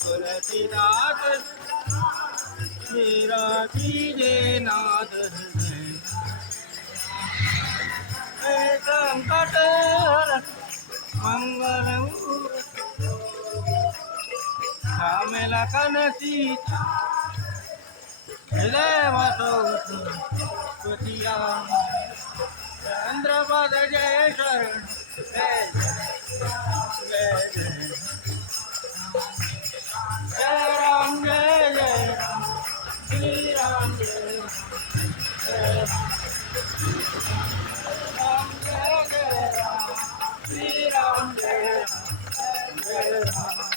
तुलसीदास मेरा कीजे नाथ संकट मंगल श्यामेला कनसीता देवतो कृतिया चंद्रपद जय शरण जय जय जय जय राम जय जय राम श्री राम जय जय राम जय जय राम श्री राम जय जय राम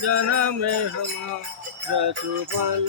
जन्म में हमारा सुफल